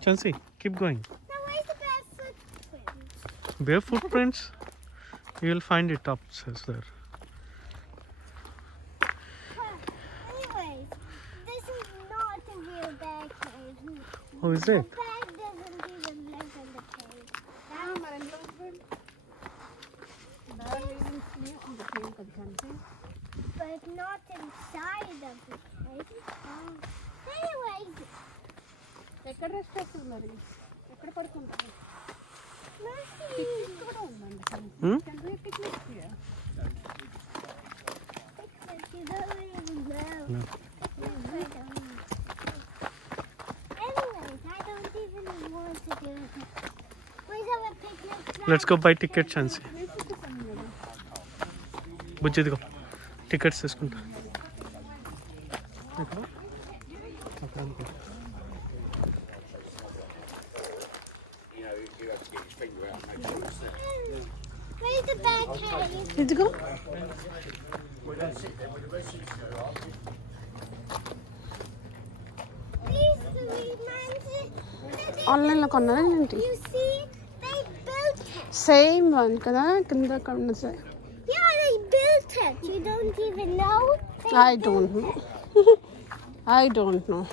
Chancy, keep going. Bare footprints? You will find it upstairs there. Anyways, this is not a real bear cave. Oh, is it? The bear doesn't even live in the cave. But not inside of the cave. Anyways. ఎక్కడ rest చేస్తున్నారు ఎక్కడ పడుకుంటారు కూడా ఉందండి picnic Let's go buy tickets, Chancy. బుజ్జి ఇదిగో tickets తీసుకుంటా Where's the bear cave? Let's go. These three mountains. Online లో కొన్నారా ఏంటి You see, they built it. Same one కదా కింద కొన్న sir Yeah, they built it. You don't even know. I don't know. I don't know.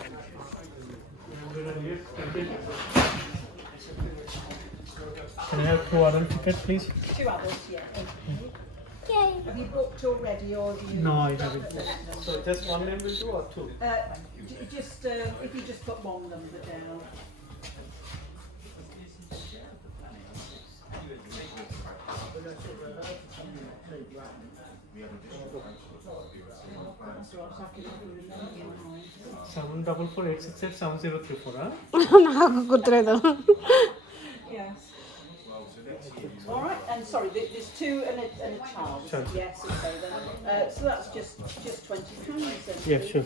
Can I have 2 adult tickets, please? 2 adults, yeah. Okay. Have you booked already, or do you? No, I haven't. So just one name will do, or 2? Just if you just put one number down. Seven 448687034. నాకు గుర్తులేదు Yes. All right, and sorry, there's 2 and a child. Sure. Yes, okay then. So that's just £20. Yeah, sure.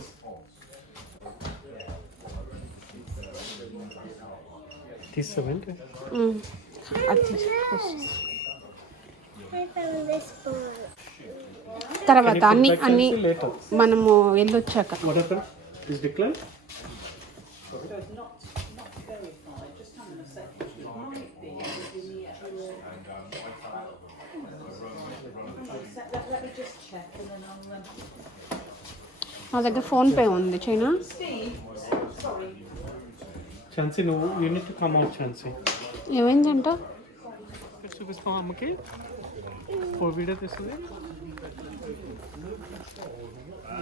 This 70. అది I found this book. తర్వాత అన్ని అన్ని Later. మనము వెళ్ళొచ్చాక What happened? Is declined? So it's not verified. Just hang on a second. It might be in the actual. Let me just check and then I'll. నా దగ్గర phone pay ఉంది China Steve, sorry. Chancy, no, you need to come out, Chancy. ఏమైందంట చూపిస్తాం అమ్మకి for video తీస్తుంది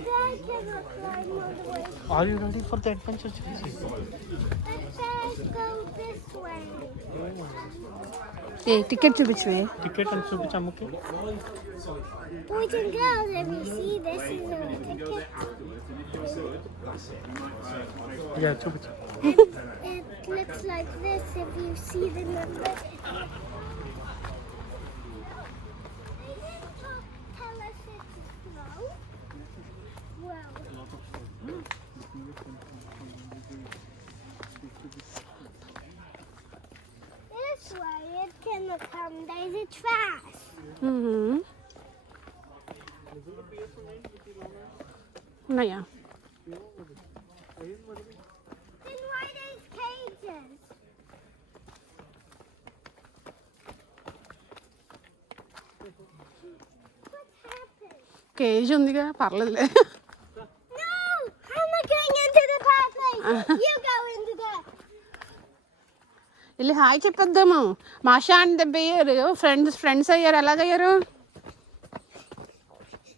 Bear cannot climb all the way. Are you ready for the adventure Chancy? The bears go this way. ఏ ticket చూపించవే ticket అని చూపించి అమ్మకి Boys and girls, if you see this is a ticket. Yeah చూపించు It looks like this if you see the number. They didn't tell us it's slow. Well. This way it cannot come. There's a trash. ఉన్నాయా Then why there's cages? What happened? Cage ఉందిగా పర్లేదులే No! I'm not going into the pathway. You go into there. వెళ్ళి hi చెప్పొద్దాము Masha and దెబ్బయ్యారు friends అయ్యారు ఎలాగయ్యారు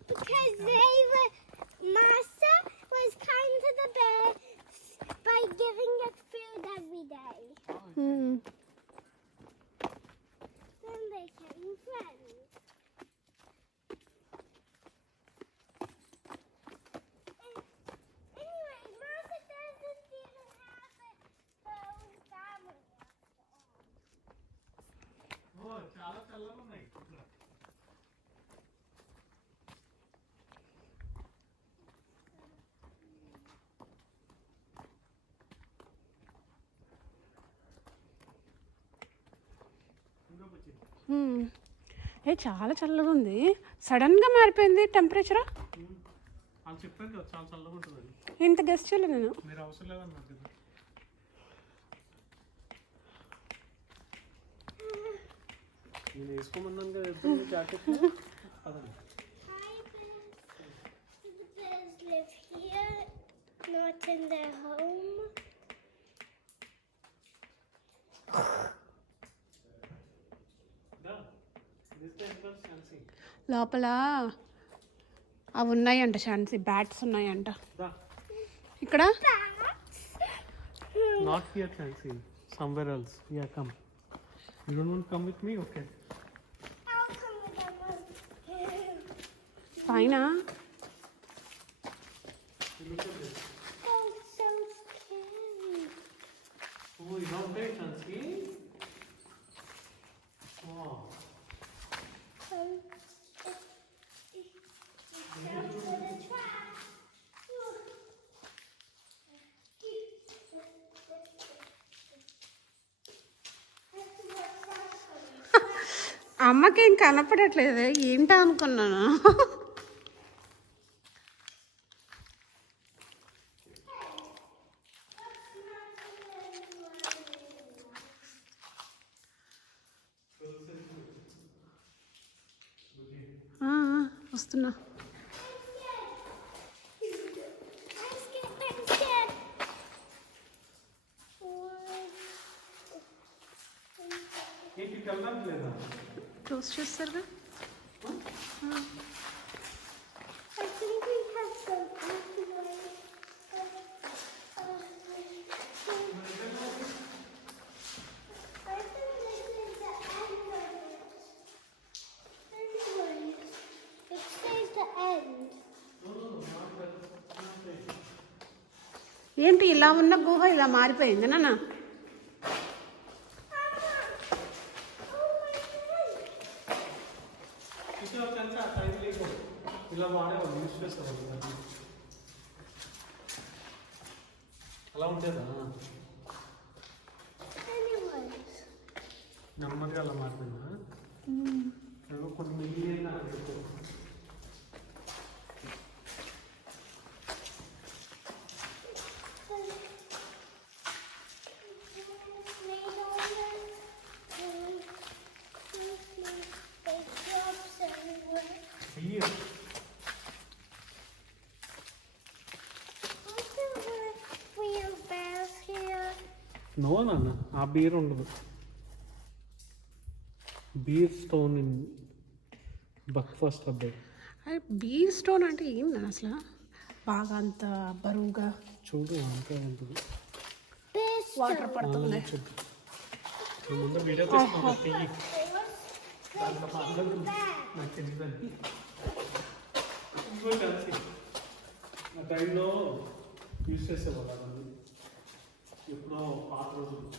Because Masa was kind to the bear by giving it food every day. Then they became friends. Anyway, Masa doesn't even have a own family. చాలా చల్లగా ఉన్నాయి చాలా చల్లగా ఉంది సడన్గా మారిపోయింది టెంపరేచర్ వాళ్ళు చెప్పారు కదా చాలా చల్లగా ఉంటుందని. ఇంత గెస్ట్ చేయలేదు నేను. మీరు అవసరం లేదన్నారు కదా. నేను వేసుకోమన్నాను కదా జాకెట్. అదండి. Hi, the bears live here, not in their home. This is the entrance, Nancy. లోపల అవి ఉన్నాయంట షాన్సీ, బ్యాట్స్ ఉన్నాయంట Da. ఇక్కడ. Not here, Nancy. Somewhere else. Yeah, come. You don't want to come with me? Okay. I'll come with them. పైన Look at this. Oh, so scary. Oh, you don't pay, Nancy? Wow. Down to the track. అమ్మకేం కనపడట్లేదు, ఏంటా అనుకున్నాను. వస్తున్నా. I'm scared. ఏంటి colour లేదా? Close చేస్తారుగా. I think we have some anyway. I think this is the end of it. Anyways, it says the end. ఏంటి ఇలా ఉన్న గుహ ఇలా మారిపోయింది నాన్న? ఇలా వాడేవాళ్ళు, యూజ్ చేసేవాళ్ళు. అలా ఉంటుందా? Anyways. నెమ్మదిగా అలా మారిపోయిందా? ఏదో కొన్ని మిలియన్ అనుకో. Here. Wheelbarrows here. నో నాన్న, ఆ బీర్ ఉండదు. బీర్ స్టోన్ ఇన్ బ్రేక్ఫాస్ట్ అబ్బాయి. బీర్ స్టోన్ అంటే ఏం నాన్న అసలు? బాగా అంత బరువుగా చూడు అంతే ఉంటుంది. వాటర్ పడుతుంది. చూడు ముందు వీడియో తీసుకున్నా చెయ్యి దాంట్లో అందరూ నాకు తెలియదండి. ఇంకో కలిసి ఆ టైంలో యూజ్ చేసేవాళ్ళు అవన్నీ, ఎప్పుడో పాత రోజులు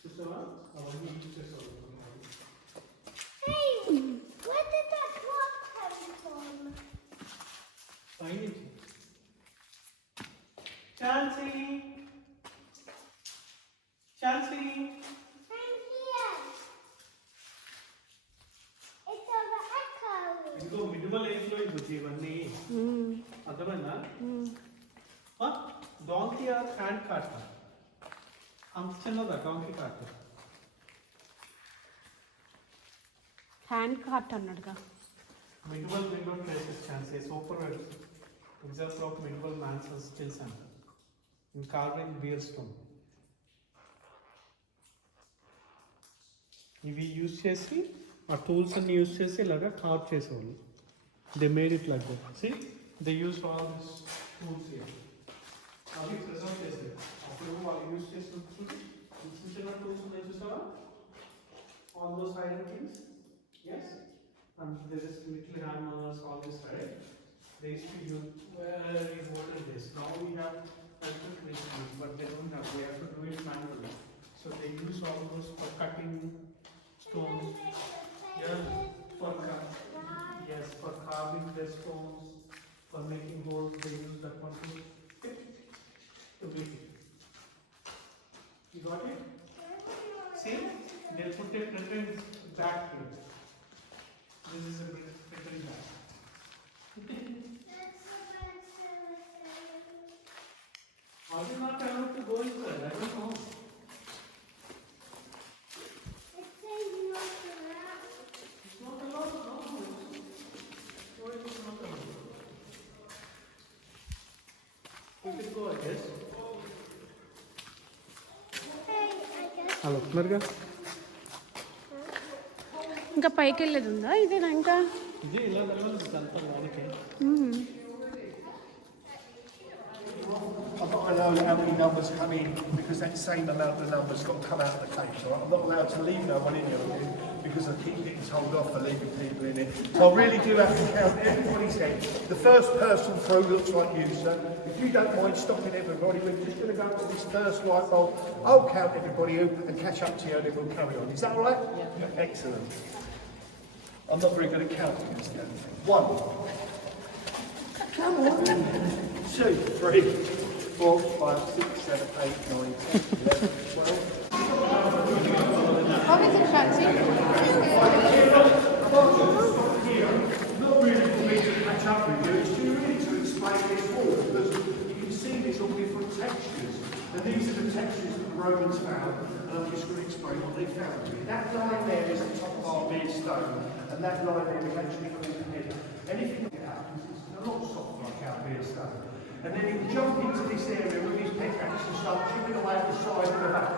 చూసావా అవన్నీ యూజ్ చేసేవాళ్ళు. Hey, where did that rock come from? పైనుంచి ఛాన్సీ ఛాన్సీ I'm here. It's over echo. ఇదిగో మినిమల్ ఏజ్ లో ఇది ఇవన్నీ అర్థమైందా? డాంకీ ఆర్ హ్యాండ్ కార్ట్ అంత చిన్నదా డాంకీ కార్ట్? హ్యాండ్ కార్ట్ అన్నాడుగా. Medieval window traces can say super example of medieval mansions still center in carving beer stone. ఇవి use చేసి ఆ టూల్స్ అన్ని యూజ్ చేసి ఇలాగా కార్వ్ చేసేవాళ్ళు. They made it like that. See they use all this tools here. అవి preserve చేసేది. అప్పుడు వాళ్ళు యూజ్ చేసినప్పుడు చిన్న చిన్న టూల్స్ ఉన్నాయి చూసావా? All those iron things. Yes. And there is little hammers, all this, right? They used to use very olden days. Now we have electric machines, but they don't have. They have to do it manually. So they use all those for cutting stones. Yeah, for carving their stones, for making holes. They use that one to make it. You got it? See, they put a different back here. This is a different bag. Are we not allowed to go inside? I don't know. It says not allowed. It's not allowed. No. Why is it not allowed? We can go, I guess. Hey, I guess. అలా వస్తున్నారుగా ఇంకా పైకి వెళ్ళేది ఉందా ఇదేనా ఇంకా ఇది ఇలా వెళ్ళాలి అంతా వాడికి I've got to know how many numbers come in because that same amount of numbers got to come out of the cage. So I'm not allowed to leave no one in here because I keep getting told off for leaving people in it. So I really do have to count everybody's head. The first person through looks like you, sir. If you don't mind stopping everybody, we're just going to go to this first light bulb. I'll count everybody and catch up to you and then we'll carry on. Is that all right? Yeah. Excellent. I'm not very good at counting. One. Come on. 2, 3, 4, 5, 6, 7, 8, 9, 10, 11, 12. How is it, Shansi? Not really for me to catch up with you, it's really to explain this wall because you can see there's all different textures. And these are the textures that the Romans found, and I'm just going to explain what they found here. That line there is the top of our mere stone, and that line there is actually called the head. Anything that happens, it's a lot softer like our mere stone. And then he would jump into this area with his pickaxe and start chipping away at the side and the back.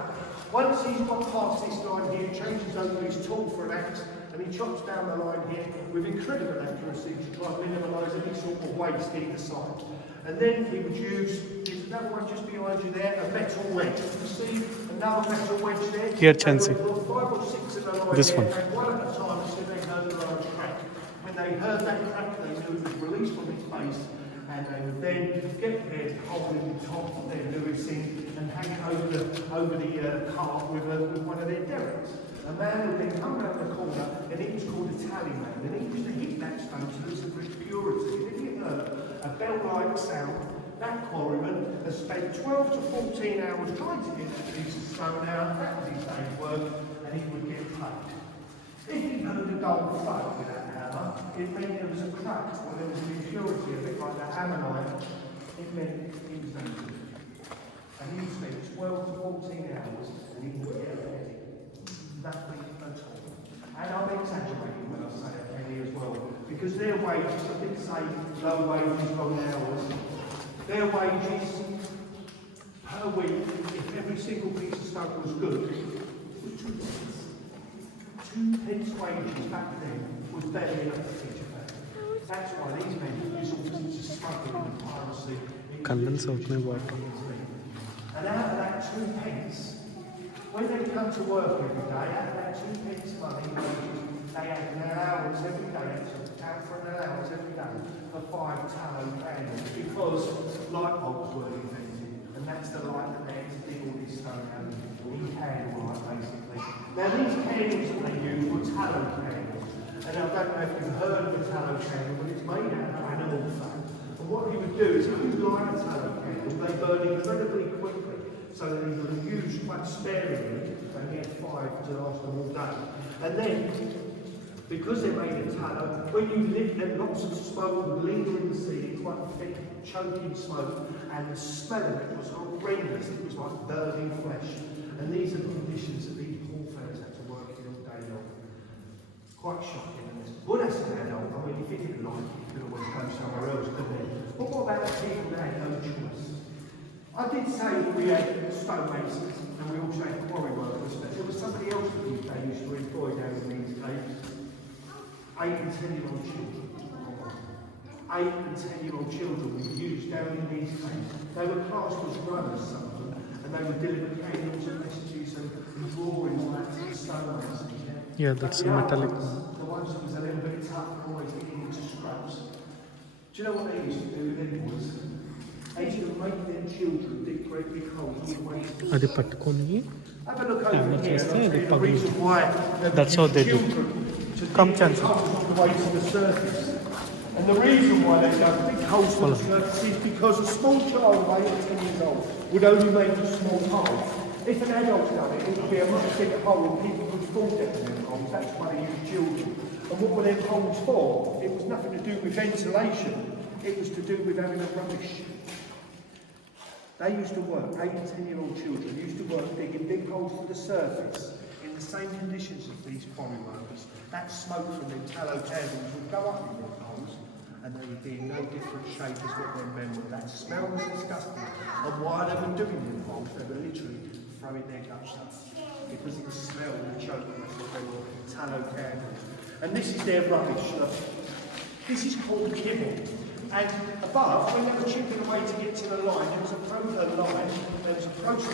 Once he's got past this line here, he changes over his tool for an axe and he chops down the line here with incredible accuracy to try and minimise any sort of waste either side. And then he would use, there's another one just behind you there, a metal wedge. You see another metal wedge there? Here, Chansey. 5 or 6 in a line This there, one. and one at a time until they heard the line crack. When they heard that crack, they knew it was released from its base. And they would then get there to hold it on top of their Lewising and hang over the cart with one of their derricks. A man would then come round the corner and he was called a tallyman and he used to hit that stone to listen for its purity. And if he heard a bell-like sound, that quarryman has spent 12 to 14 hours trying to get that piece of stone out. That was his day's work and he would get paid. If he heard a dull thud with that hammer, it meant there was a crack or there was an impurity, a bit like the ammonite. It meant he was dangerous. And he spent 12 to 14 hours and he would get a penny. Nothing at all. And I'm exaggerating when I say a penny as well, because their wages, I did say low wages, long hours, their wages per week, if every single piece of stone was good, was 2 pence. 2 pence wages back then was barely enough to teach a family. That's why these men use all sorts of smuggling and piracy. Condense అవుతున్నాయి water And out of that 2 pence, when they come to work every day, out of that 2 pence money, they had an allowance every day, so count for an allowance every day for 5 tallow candles, because light bulbs were invented, and that's the light that they had to dig all this stone out of, in candle light basically. Now these candles that they used were tallow candles, and I don't know if you've heard of a tallow candle, but it's made out of animal fat. And what he would do is, if you light a tallow candle, they burn incredibly quickly, so that he would use quite sparingly, and he had 5 to last them all day. And then, because they're made of tallow, when you lit them, lots of smoke would linger in the ceiling, quite thick, choking smoke, and the smell of it was horrendous. It was like burning flesh. And these are the conditions that these poor fellows had to work in all day long. Quite shocking, isn't it? Well, that's an adult. I mean, if he didn't like it, he could always go somewhere else, couldn't he? But what about the people that had no choice? I did say that we had stonemasons and we also had quarry workers, but there was somebody else that they used to employ down in these caves. 8 and 10-year-old children. 8 and 10-year-old children were used down in these caves. They were classed as runners, some of them, and they would deliver candles and messages and drawings and that to the stonemasons. Yeah, that's a metallic one. The ones that was a little bit tough and always getting into scraps. Do you know what they used to do with them boys? They used to make their children dig great big holes all the way to the అది పట్టుకొని Have a look over hammer here. చేస్తే and అది I'll tell you the పగులు reason why That's how they do. children to Come, dig Chancey. holes all the way to the surface. And the reason why they don't dig holes to the surface is because a small child of 8 or 10 years old would only make a small hole. If an adult done it, it would be a much bigger hole and people would fall down in them holes. That's why they use children. And what were them holes for? It was nothing to do with ventilation. It was to do with having a rubbish chute. They used to work, 8 and 10-year-old children used to work digging big holes to the surface in the same conditions as these quarry workers. That smoke from them tallow candles would go up in them holes and they would be in no different shape as what them men were. That smell was disgusting. And while they were doing them holes, they were literally throwing their guts up because of the smell and the choking of them tallow candles. And this is their rubbish. Look. This is called kibble. And above, when they were chipping away to get to the line, there was a process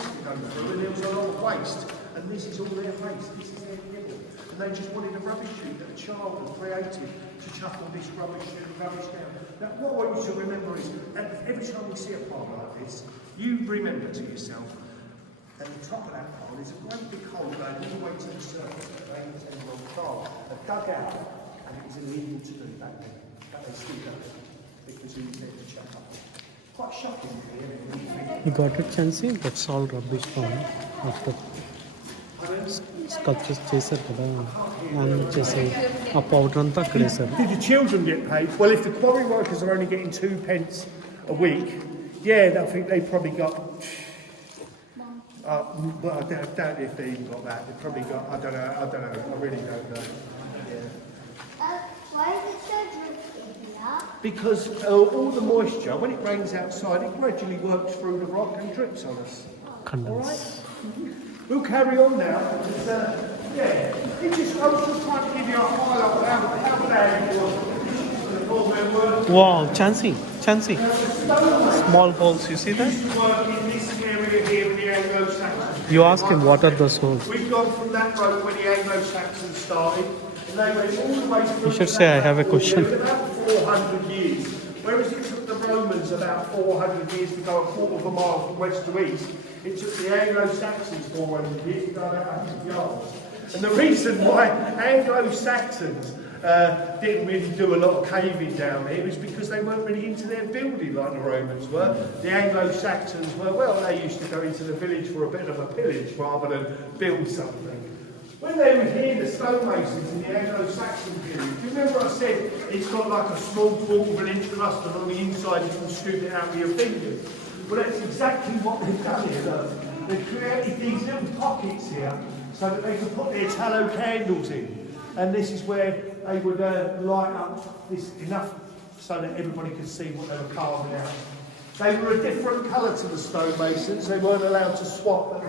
to go through, and there was a lot of waste. And this is all their waste. This is their kibble. And they just wanted a rubbish chute that a child had created to chuck all this rubbish down. Now, what I want you to remember is, every time we see a pile like this, you remember to yourself, at the top of that pile is a great big hole going all the way to the surface that they intend on pile. A dug out, and it was illegal to do back then. But they still do it. Because he was there to check up. Quite shocking, really. You got it, Chansey? That's all rubbish from after sculptures చేశారు కదా మనం చేసే ఆ powder అంతా అక్కడ వేశారు. Did the children get paid? Well, if the quarry workers are only getting 2 pence a week, yeah, I think they probably got. But I doubt if they even got that. They probably got. I don't know. I really don't know. Why is it so drippy here? Because all the moisture, when it rains outside, it gradually works through the rock and drips on us. All right? We'll carry on now. Yeah, I was just trying to give you a highlight of how bad it was. Wow, Chansey. Small holes, you see that? We used to work in this area here in the Anglo-Saxons. You ask him what are those holes. We've gone from that road when the Anglo-Saxons started, and they went all the way through. You should say I have a question. About 400 years. Whereas it took the Romans about 400 years to go a quarter of a mile from west to east, it took the Anglo-Saxons 400 years to go about 100 yards. And the reason why Anglo-Saxons didn't really do a lot of caving down there is because they weren't really into their building like the Romans were. The Anglo-Saxons were, well, they used to go into the village for a bit of a pillage rather than build something. When they were here, the stonemasons in the Anglo-Saxon period, do you remember I said it's got like a small quarter of an inch rust and on the inside you can scoop it out with your fingers? Well, that's exactly what they've done here, look. They've created these little pockets here so that they could put their tallow candles in. And this is where they would light up this enough so that everybody could see what they were carving out. They were a different colour to the stonemasons. They weren't allowed to swap, but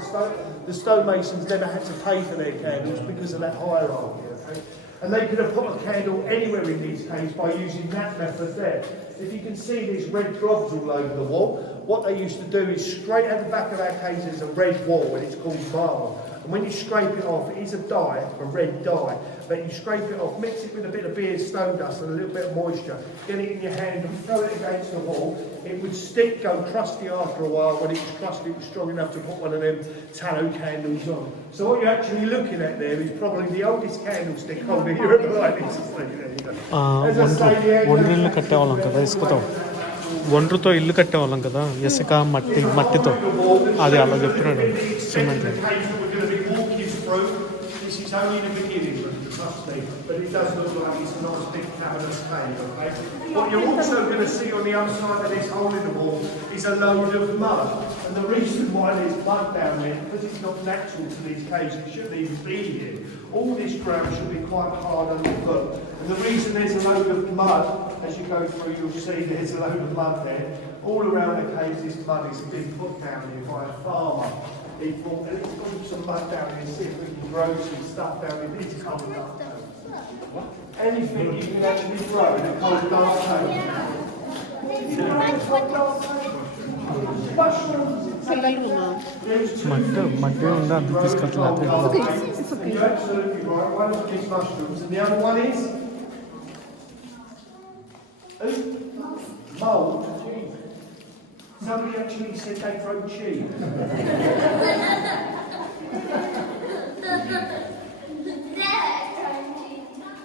the stonemasons never had to pay for their candles because of that hierarchy. Okay? And they could have put a candle anywhere in these caves by using that method there. If you can see these red globs all over the wall, what they used to do is straight at the back of our caves there's a red wall and it's called marble. And when you scrape it off, it is a dye, a red dye, but you scrape it off, mix it with a bit of beer stone dust and a little bit of moisture, get it in your hand and throw it against the wall. It would stick, go crusty after a while. When it was crusty, it was strong enough to put one of them tallow candles on. So what you're actually looking at there is probably the oldest candlestick holder you ever likely to see. There you go. ఒండ్రిల్లు కట్టేవాళ్ళం కదా ఇసుకతో ఒండ్రుతో ఇల్లు కట్టేవాళ్ళం కదా ఇసుక మట్టితో అది అలా చెప్తున్నాడు cement. This is only the beginning, trust me, but it does look like it's a nice big cavernous cave, okay? What you're also going to see on the other side of this hole in the wall is a load of mud. And the reason why there's mud down there, because it's not natural to these caves, it shouldn't even be here. All this ground should be quite hard underfoot. And the reason there's a load of mud, as you go through you'll see there's a load of mud there. All around the caves this mud has been put down here by a farmer. He brought some mud down here, see if we can grow some stuff down here. This is cold dark cave. Anything you can actually grow in a cold dark cave. Mushrooms. మట్టి ఉందా అంత తీసుకొట్లేదు. You're absolutely right. One of these mushrooms, and the other one is mould. Somebody actually said they throw cheese.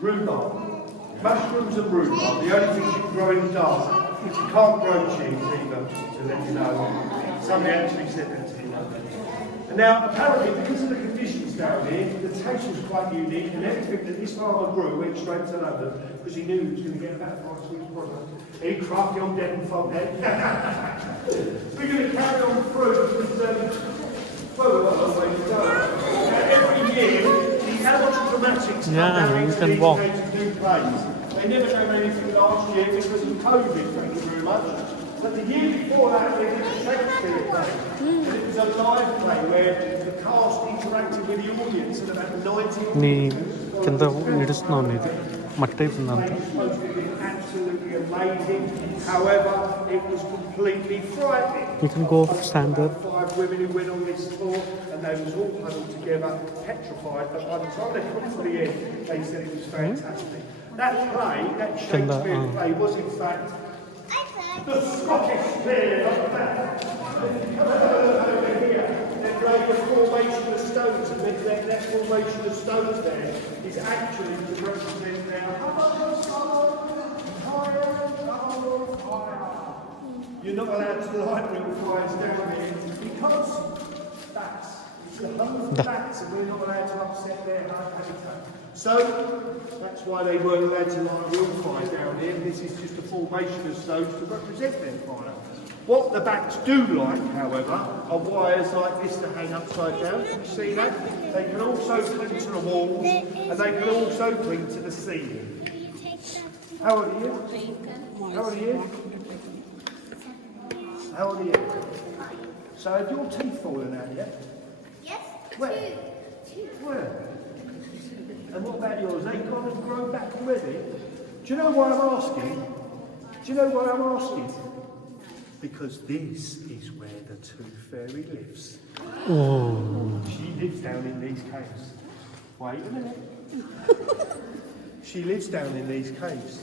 Rhubarb. Mushrooms and rhubarb, the only things you can grow in the dark. You can't grow cheese either, to let you know. Somebody actually said that to you. And now, apparently, because of the conditions down here. The taste was quite unique, and everything that this farmer grew went straight to London because he knew he was going to get about 5 sweet product. He crafty old dead and folk head. We're going to carry on through because, well, we've got a long way to go. Every year, these amateur dramatics come down into these games and do plays. They never done anything last year because of COVID, thank you very much. But the year before that, they did a Shakespeare play. And it was a live play where the cast interacted with the audience and about 90 absolutely amazing. However, it was completely frightening. You can go stand there. 5 women who went on this tour and they was all huddled together, petrified. But by the time they got to the end, they said it was fantastic. That play, that Shakespeare play, was in fact the Scottish play of that. Over here, they've laid a formation of stones, and that formation of stones there is actually to represent their fire. You're not allowed to light little fires down here because it's a home of bats, and we're not allowed to upset their habitat. So that's why they weren't allowed to light real fire down here. This is just a formation of stones to represent their fire. What the bats do like, however, are wires like this to hang upside down. Can you see that? They can also cling to the walls, and they can also cling to the ceiling. How old are you? How old are you? How old are you? So have your teeth fallen out yet? Yes. Where? Where? And what about yours? They gone and grown back already? Do you know why I'm asking? Do you know why I'm asking? Because this is where the Tooth Fairy lives. Oh. She lives down in these caves. Wait a minute. She lives down in these caves.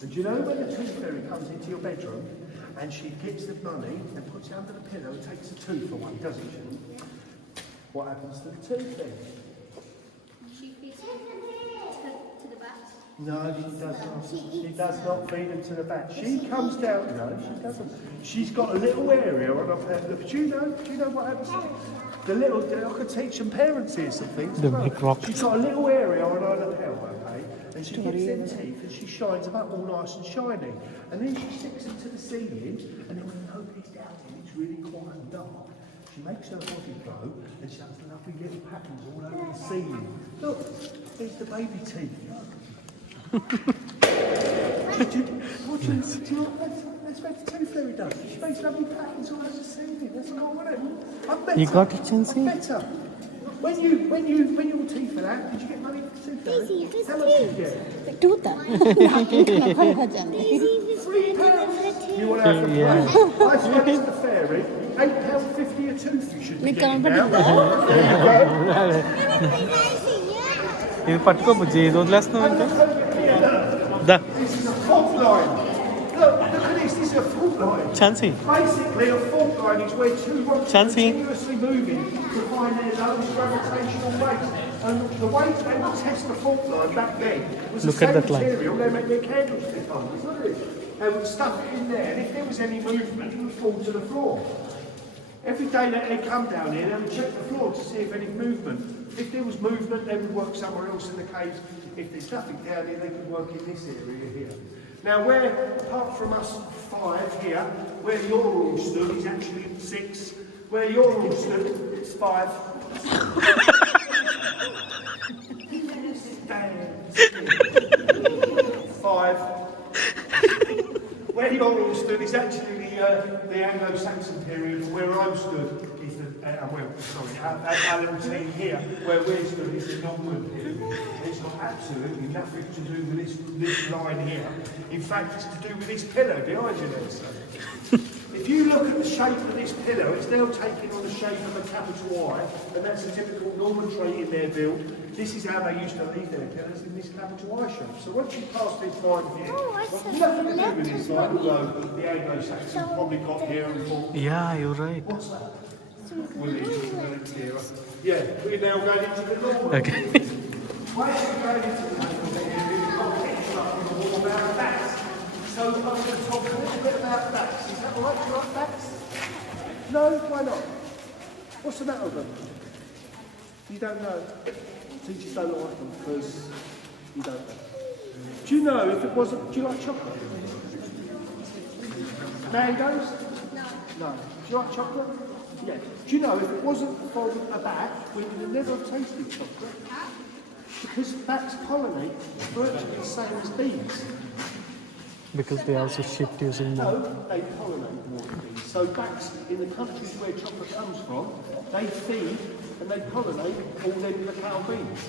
And do you know when the Tooth Fairy comes into your bedroom and she gets the money and puts it under the pillow and takes the tooth away, doesn't she? What happens to the tooth then? She feeds to the bat. No, she does not. She does not feed them to the bat. She comes down. No, she doesn't. She's got a little area on her head. Do you know what happens? The little. I could teach some parents here some things. The big rock. She's got a little area on her lapel, okay? And she gets them teeth and she shines them up all nice and shiny. And then she sticks them to the ceiling. And then when nobody's down here, it's really quiet and dark. She makes her body glow and she has lovely little patterns all over the ceiling. Look, there's the baby teeth. That's what the Tooth Fairy does. She makes lovely patterns all over the ceiling. That's cool, isn't it? I bet You got it, Chancy? I bet her. When your teeth fell out, did you get money for the Tooth Fairy? Daisy, this How much did you get? Daisy was £3. You want to have the play? I spoke to the fairy. £8.50 a tooth you should be getting now. ఇది పట్టుకో బుజ్జి ఇది వదిలేస్తున్నావు దా This is a fault line. Look at this. This is a fault line. Chansey. Basically, a fault line is where two rocks are Chansey. continuously moving to find their lowest gravitational weight. And the way they would test the fault line back then was Look the at same that line. material they make their candlestick on. Look at it. They would stuff it in there, and if there was any movement, it would fall to the floor. Every day that they come down here, they would check the floor to see if any movement. If there was movement, they would work somewhere else in the caves. If there's nothing down here, they could work in this area here. Now, where, apart from us 5 here, where you're all stood is actually 6. Where you're all stood, it's 5. Five. Where you're all stood is actually the Anglo-Saxon period. Where I'm stood is our little team here. Where we're stood is the Norman period. It's got absolutely nothing to do with this line here. In fact, it's to do with this pillar behind you there, son. If you look at the shape of this pillar, it's now taking on the shape of a capital Y, and that's a typical Norman trait in their build. This is how they used to leave their pillars, in this capital Y shape. So once you pass this line here, nothing to do with this line, although the Anglo-Saxons probably got here and thought, Yeah, you're right. what's that? Yeah, we're now going into the Norman. Okay. Why are we going into the Norman? We've got pictures up on the wall about bats. So I'm going to talk a little bit about bats. Is that all right? Do you like bats? No? Why not? What's the matter with them? You don't know. Teachers don't like them because you don't know. Do you know if it wasn't? Do you like chocolate? Mangoes? No. Do you like chocolate? Yeah. Do you know if it wasn't for a bat, we would have never have tasted chocolate? Because bats pollinate virtually the same as bees. Because they also shift using more. No, they pollinate more than bees. So bats in the countries where chocolate comes from, they feed and they pollinate all them cacao beans.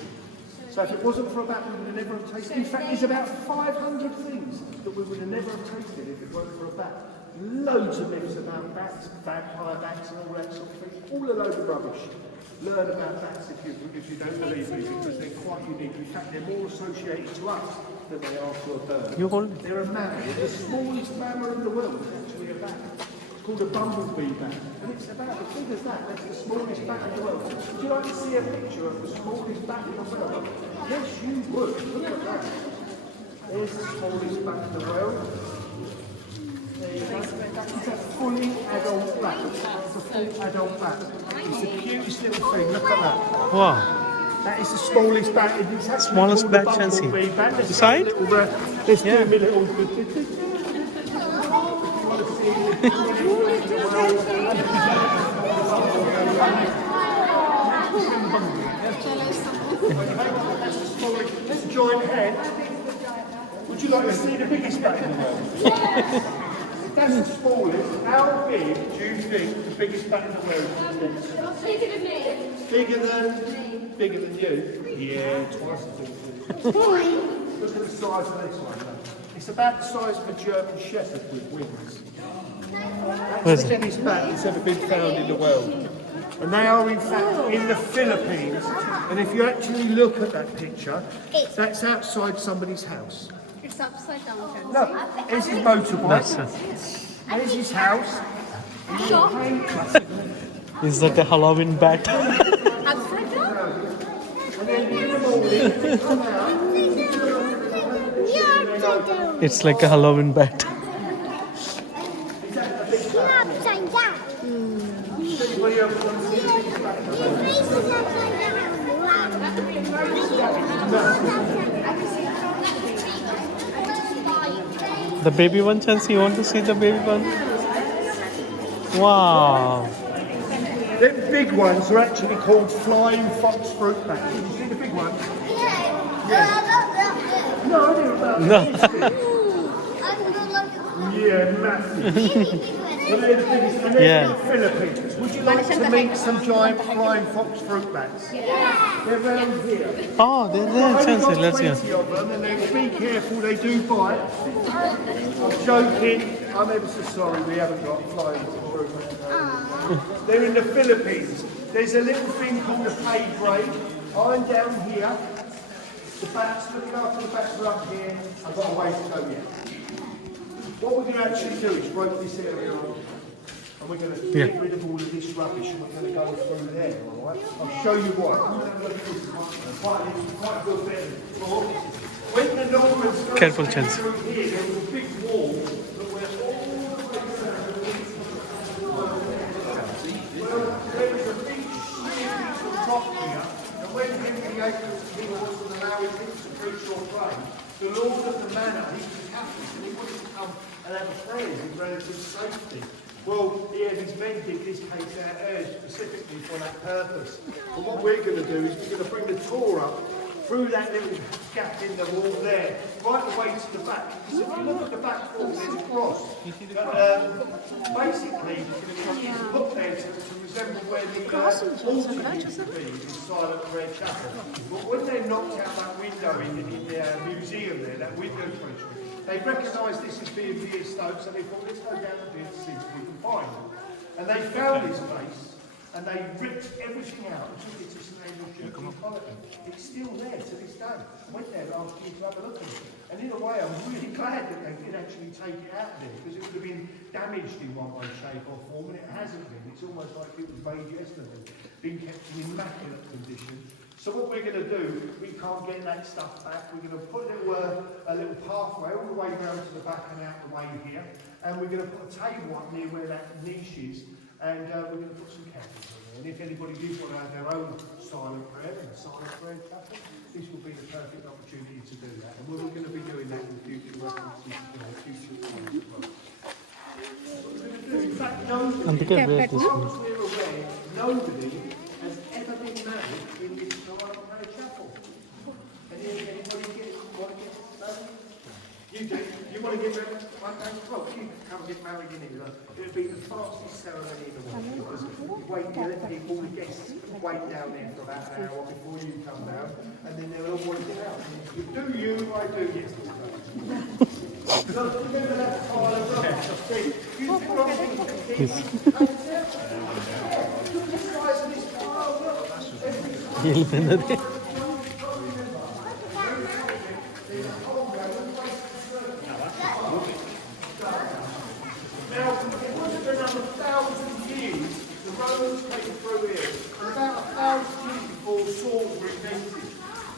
So if it wasn't for a bat, we would have never have tasted. In fact, there's about 500 things that we would have never have tasted if it weren't for a bat. Loads of myths about bats, vampire bats and all that sort of thing. All a load of rubbish. Learn about bats if you don't believe me, because they're quite unique. In fact, they're more associated to us than they are to a bird. You hold. They're a mammal. The smallest mammal in the world is actually a bat. It's called a bumblebee bat. And it's about as big as that. That's the smallest bat in the world. Would you like to see a picture of the smallest bat in the world? Yes, you would. Look at that. There's the smallest bat in the world. There you go. It's a fully adult bat. It's a full adult bat. It's the cutest little thing. Look at that. Wow. That is the smallest bat. It's actually Smallest called the bat, Chelsea. bumblebee bat. Let's Beside? do a little, let's do a little. Let's join hands. Would you like to see the biggest bat in the world? That's the smallest. How big do you think the biggest bat in the world is? Bigger than me. Bigger than you? Yeah, twice as big. Look at the size of this one. It's about the size of a German Shepherd with wings. That's the biggest bat that's ever been found in the world. And they are in fact in the Philippines. And if you actually look at that picture, that's outside somebody's house. It's upside down. No, there's his motorbike. There's his house. Is that a Halloween bat? Upside down? And then in the morning, they come out. You're upside down. It's like a Halloween bat. You're upside down. Anybody else want to see the biggest bat in the Your world? face is upside down. The baby one, Chelsea, you want to see the baby one? Wow. The big ones are actually called flying fox fruit bats. Did you see the big one? No, they're about yeah, massive. Well, they're the biggest, and they're in the Philippines. Would you like to meet some giant flying fox fruit bats? They're around here. Oh, they're there, Chelsea. Let's go. 20 of them, and they be careful, they do bite. I'm joking. I'm ever so sorry we haven't got flying fruit bats. They're in the Philippines. There's a little thing called a pay grade. I'm down here. The bats, looking after the bats are up here. I've got a way to go yet. What we're going to actually do is rope this area up, and we're going to get rid of all of this rubbish, and we're going to go through there, all right? I'll show you why. Quite a good bit. When the Normans first Careful, came Chance. through here, there was a big wall that went all the way down. Well, there was a big shield at the top here, and when Henry VIII was king, wasn't allowing him to preach or pray, the lord of the manor, he was a Catholic, and he wanted to come and have a prayer in relative safety. Well, he had his men dig this case out there specifically for that purpose. But what we're going to do is we're going to bring the tour up through that little gap in the wall there, right the way to the back. Because if you look at the back wall, there's a cross. Basically, it's put there to resemble where the altar used to be in Silent Red Chapel. But when they knocked out that window in the museum there, that window treasury, they recognised this as being Vere Stokes, and they thought, let's go down there and see if we can find it. And they found this place, and they ripped everything out and took it to St Andrew's Church in Colleton. It's still there to this day. I went there last year to have a look at it. And in a way, I'm really glad that they did actually take it out there, because it would have been damaged in one way, shape or form, and it hasn't been. It's almost like it was made yesterday, being kept in immaculate condition. So what we're going to do, we can't get that stuff back. We're going to put a little pathway all the way round to the back and out the way here, and we're going to put a table up near where that niche is, and we're going to put some candles on there. And if anybody did want to have their own silent prayer and a silent prayer chapel, this would be the perfect opportunity to do that. And we're going to be doing that in future references, future times as well. In fact, nobody, as far as we're aware, nobody has ever been married in this silent prayer chapel. And if anybody want to get married? You do. You want to get married? Well, you come get married in England. It would be the fastest ceremony in the world because you wait, you let people, the guests wait down there for about an hour before you come down, and then they'll all want to get out. You do you, I do yes. Because remember that time of thing. You think I'm thinking this size of this pile, look. Now, it wasn't another 1,000 years the Romans came through here, and about 1,000 years before swords were invented.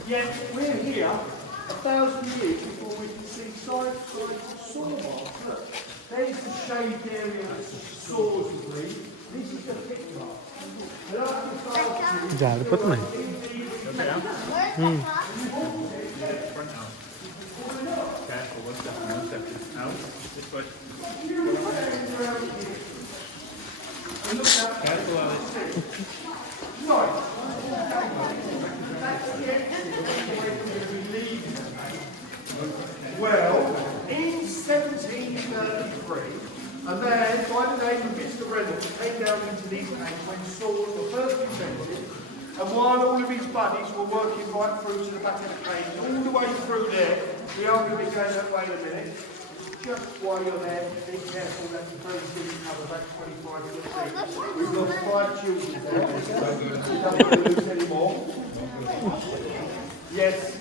Yet we're here 1,000 years before we can see side-by-side saw marks. Look, there's the shaved area that saws would leave. This is the pick mark. And after 1,000 years, Careful, one second. Out. This way. Careful, Alice. Right. Well, in 1733, a man by the name of Mr. Reynolds came down into these caves when swords were first invented, and while all of his buddies were working right through to the back of the cave, all the way through there, we are going to be going that way in a minute. Just while you're there, be careful that the very deep cover, about 25 foot deep. We've got 5 children there. We don't want to lose any more. Yes.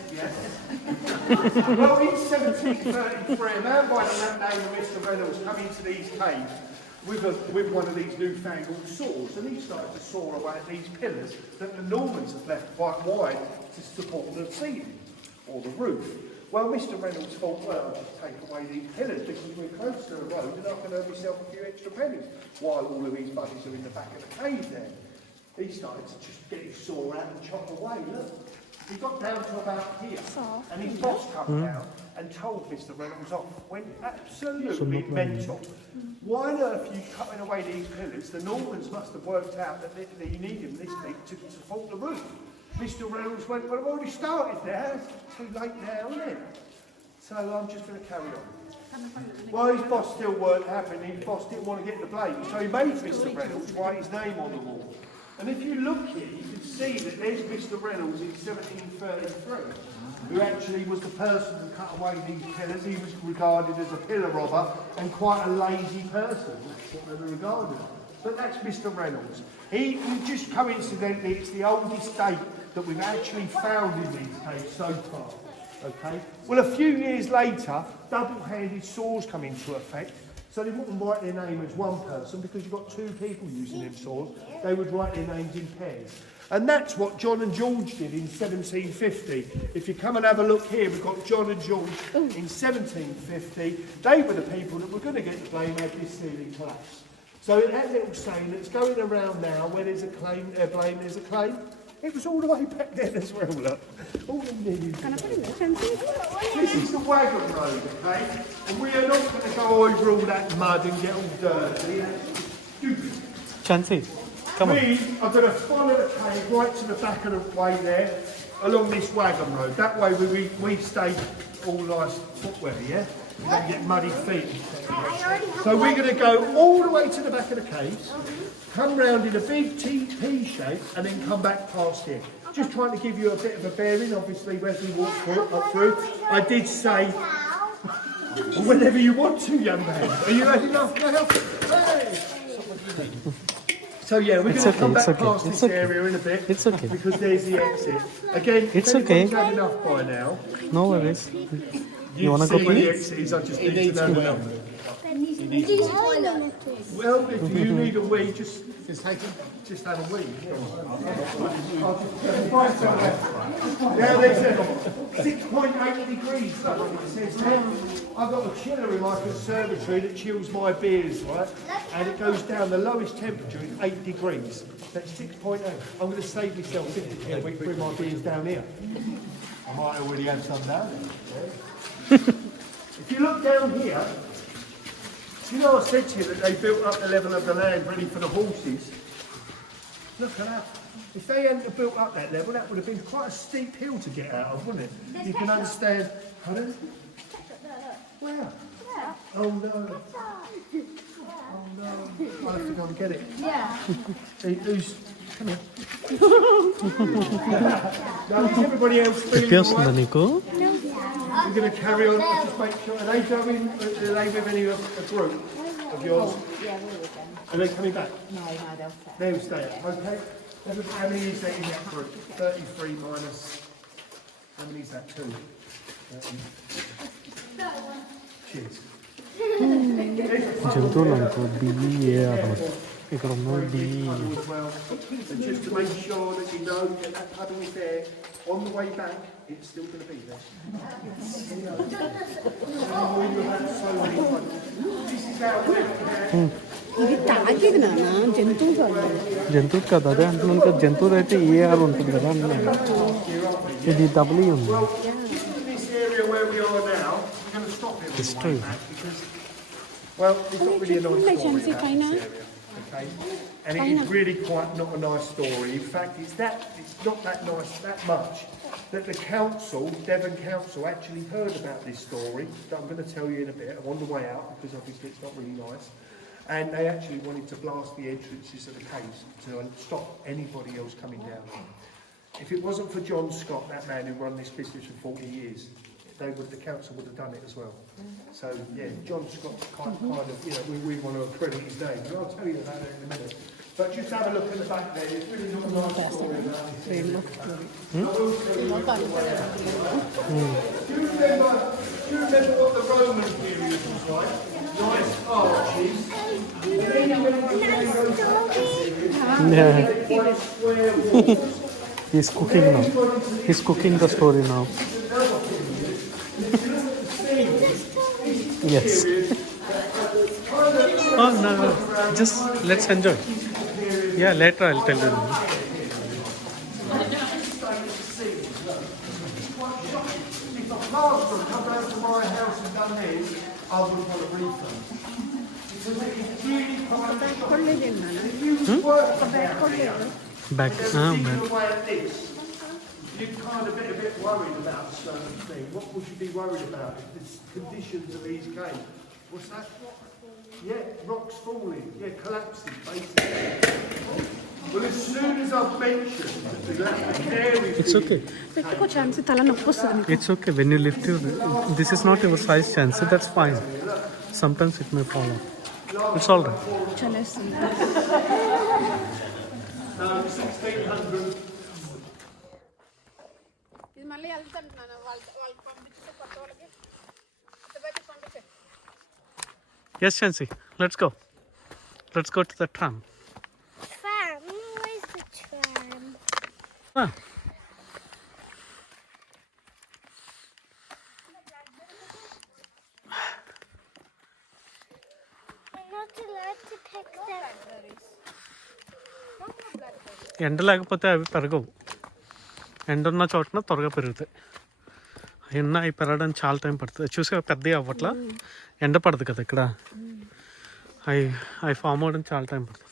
Well, in 1733, a man by the name of Mr. Reynolds came into these caves with one of these newfangled saws, and he started to saw away at these pillars that the Normans have left quite wide to support the ceiling or the roof. Well, Mr. Reynolds thought, well, I'll just take away these pillars because we're close to the road and I can earn myself a few extra pennies while all of his buddies are in the back of the cave there. He started to just get his saw out and chop away, look. He got down to about here, and his boss came down and told Mr. Reynolds off. Went absolutely mental. Why on earth are you cutting away these pillars? The Normans must have worked out that you needed this big to support the roof. Mr. Reynolds went, well, I've already started there. It's too late now, isn't it? So I'm just going to carry on. Well, his boss still weren't happy, and his boss didn't want to get the blame, so he made Mr. Reynolds write his name on the wall. And if you look here, you can see that there's Mr. Reynolds in 1733, who actually was the person who cut away these pillars. He was regarded as a pillar robber and quite a lazy person. That's what they were regarded as. But that's Mr. Reynolds. He just coincidentally, it's the oldest date that we've actually found in these caves so far. Okay. Well, a few years later, double-handed saws come into effect. So they wouldn't write their name as one person because you've got 2 people using them saws. They would write their names in pairs. And that's what John and George did in 1750. If you come and have a look here, we've got John and George in 1750. They were the people that were going to get the blame had this ceiling collapse. So that little saying that's going around now, where there's a blame, there's a claim. It was all the way back then as well, look. All the millions. This is the wagon road, okay? And we are not going to go over all that mud and get all dirty. That's stupid. Chansey, come on. We are going to follow the cave right to the back of the way there, along this wagon road. That way we stay all nice footwear, yeah? We don't get muddy feet. So we're going to go all the way to the back of the caves, come round in a big P shape, and then come back past here. Just trying to give you a bit of a bearing, obviously, as we walk through. I did say, whenever you want to, young man. Are you ready enough now? Hey! So yeah, we're going to come back past this area in a bit. It's okay. Because there's the exit. Again, It's if okay. had enough by now, No worries. you wanna see go where the please? exit is. I just need to know the number. Well, if you need a wee, just take it. Just have a wee. Yeah. Now there's 6.8 degrees, look what it says there. I've got a chiller in my conservatory that chills my beers, right? And it goes down, the lowest temperature is 8 degrees. That's 6.8. I'm going to save myself 50 a week, bring my beers down here. I might already have some down there. If you look down here, you know I said to you that they built up the level of the land ready for the horses? Look at that. If they hadn't have built up that level, that would have been quite a steep hill to get out of, wouldn't it? You can understand. Pardon? Where? Oh no. Oh no. I'll have to go and get it. Yeah. Who's... Come here. Now, is everybody else feeling all right? We're going to carry on. Just make sure. Are they going? Are they with any of a group of yours? Yeah, we're with them. Are they coming back? No, they'll stay. They'll stay. Okay. How many is that in that group? 33 minus. How many is that? 2. Cheers. జంతువులు అనుకో BA ఇక్కడ ఉన్న BE Just to make sure that you know that that puddle is there on the way back, it's still going to be there. This is our way. ఇది తాగేది నాన్న జంతువు కాదు జంతువు కదా అదే అంటున్నాను కదా జంతువులు అయితే ఏఆర్ ఉంటుంది కదా అన్నాను ఇది డబ్ల్యూ ఉంది This area where we are now, we're going to stop here. History. Well, it's not really a nice story Chancy about China. this area, okay? And it is really quite not a nice story. In fact, it's not that nice that much that the council, Devon Council, actually heard about this story that I'm going to tell you in a bit. I'm on the way out because obviously it's not really nice. And they actually wanted to blast the entrances of the caves to stop anybody else coming down. If it wasn't for John Scott, that man who run this business for 40 years, the council would have done it as well. So yeah, John Scott's kind of, you know, we want to accredit his name. But I'll tell you about that in a minute. But just have a look at the back there. It's really not a nice story about this. I will tell you. Do you remember what the Roman period was like? Nice arches. And then you went to Yeah. quite square walls. He's cooking now. He's cooking the story now. Yes. Oh no, no. Just let's enjoy. Yeah, later I'll tell you. If a pastor had come round to my house and done this, I would want a refund. Because it is really quite if you work back Back. and then leave away at this, you're kind of a bit worried about certain things. What would you be worried about? The conditions of these caves. What's that? Yeah, rocks falling. Yeah, collapsing, basically. Well, as soon as I've mentioned that the care is It's okay. పెట్టుకో chance తల నొప్పి వస్తుంది It's okay. When you lift your, this is not your size chance. That's fine. Sometimes it may fall off. It's all right. చలేస్తుంది No, 1600. ఇది మళ్ళీ వెళ్తాను నాన్న వాళ్ళకి పంపించే కొత్త వాళ్ళకి పంపించే Yes, Chancy. Let's go. Let's go to the tram. Tram? Where's the tram? Ah. I'm not allowed to pick them. ఎండ లేకపోతే అవి పెరగవు ఎండ ఉన్న చోటన త్వరగా పెరుగుతాయి ఎన్న అవి పెరగడానికి చాలా టైం పడుతుంది చూసా పెద్దవి అవ్వట్లా ఎండ పడదు కదా ఇక్కడ అవి ఫామ్ అవ్వడానికి చాలా టైం పడుతుంది